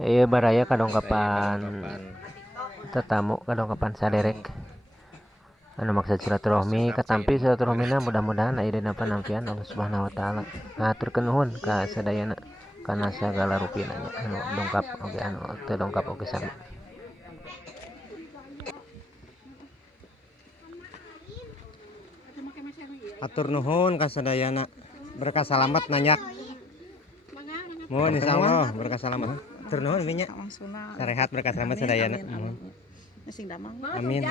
Iya baraya kadongkapan tetamu kadongkapan saderek anu maksud silaturahmi katampi silaturahmina mudah-mudahan aya dina panampian Allah Subhanahu wa taala. Ngaturkeun nuhun ka sadayana kana sagala rupina anu dongkap oge anu teu dongkap oge sami. Atur nuhun ka sadayana berkah salamet nanyak. Mohon insyaallah berkah salamet. Atur nuhun nya. Sarehat berkah salamet sadayana. Amin.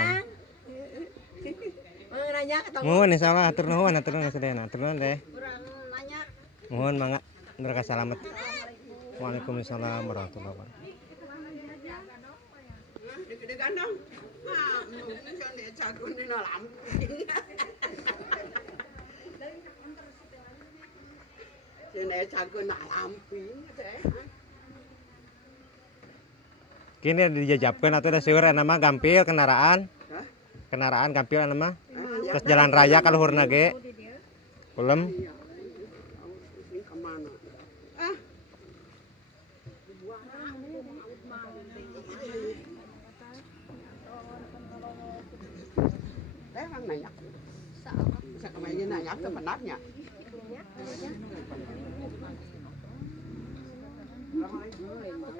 Mohon insyaallah atur nuhun sadayana. Atur nuhun deh. Mohon mangga berkah salamet. Waalaikumsalam warahmatullahi wabarakatuh. Kini dijajabkeun atuh da seueur nama gampil kendaraan. Kendaraan gampil nama. Terus jalan raya ka luhurna ge. Ulem.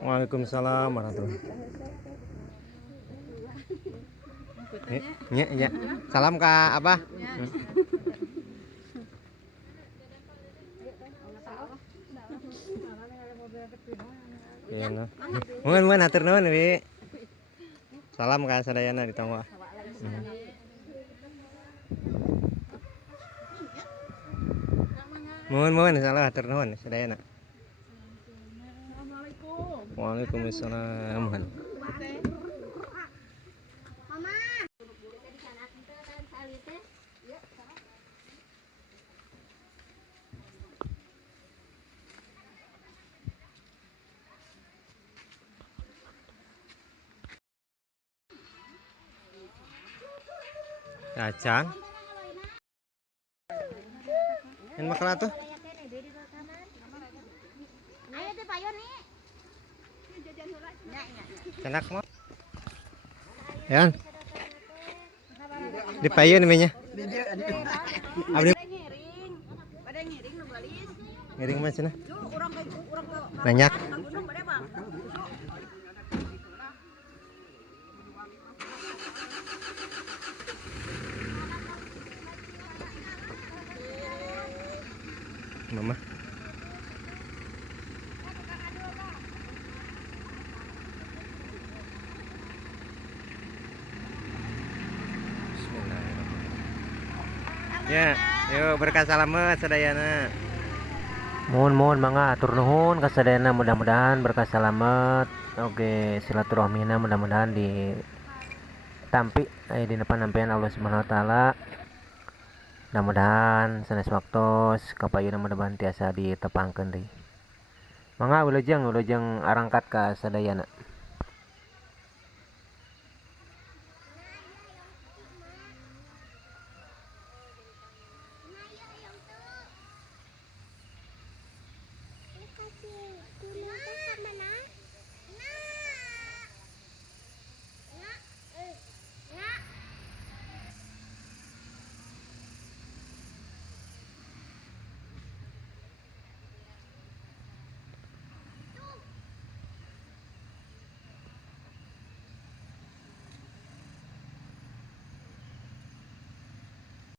Waalaikumsalam warahmatullahi wabarakatuh. Ya. Salam ka Abah. Ya, no. Mun atur nuhun Wi. Salam ka sadayana di tonggo. Mohon insyaallah atur nuhun sadayana. Waalaikumsalam. Kacang. Yang makala tuh. Ayo teh payon nih. Enak mah. Ya. Dipayeun namanya. Abdi Pada ngiring nu balis. ngiring mah cenah. Urang Nanyak. gunung bade bang. Mama. Ya, yuk berkah salamet sadayana. Mohon mangga atur nuhun ka sadayana mudah-mudahan berkah salamet. Oge silaturahmina mudah-mudahan ditampi aya dina panampian Allah Subhanahu wa taala. Mudah-mudahan sanes waktos kapayuna mudah-mudahan tiasa ditepangkeun deui. Mangga wilujeng arangkat ka sadayana.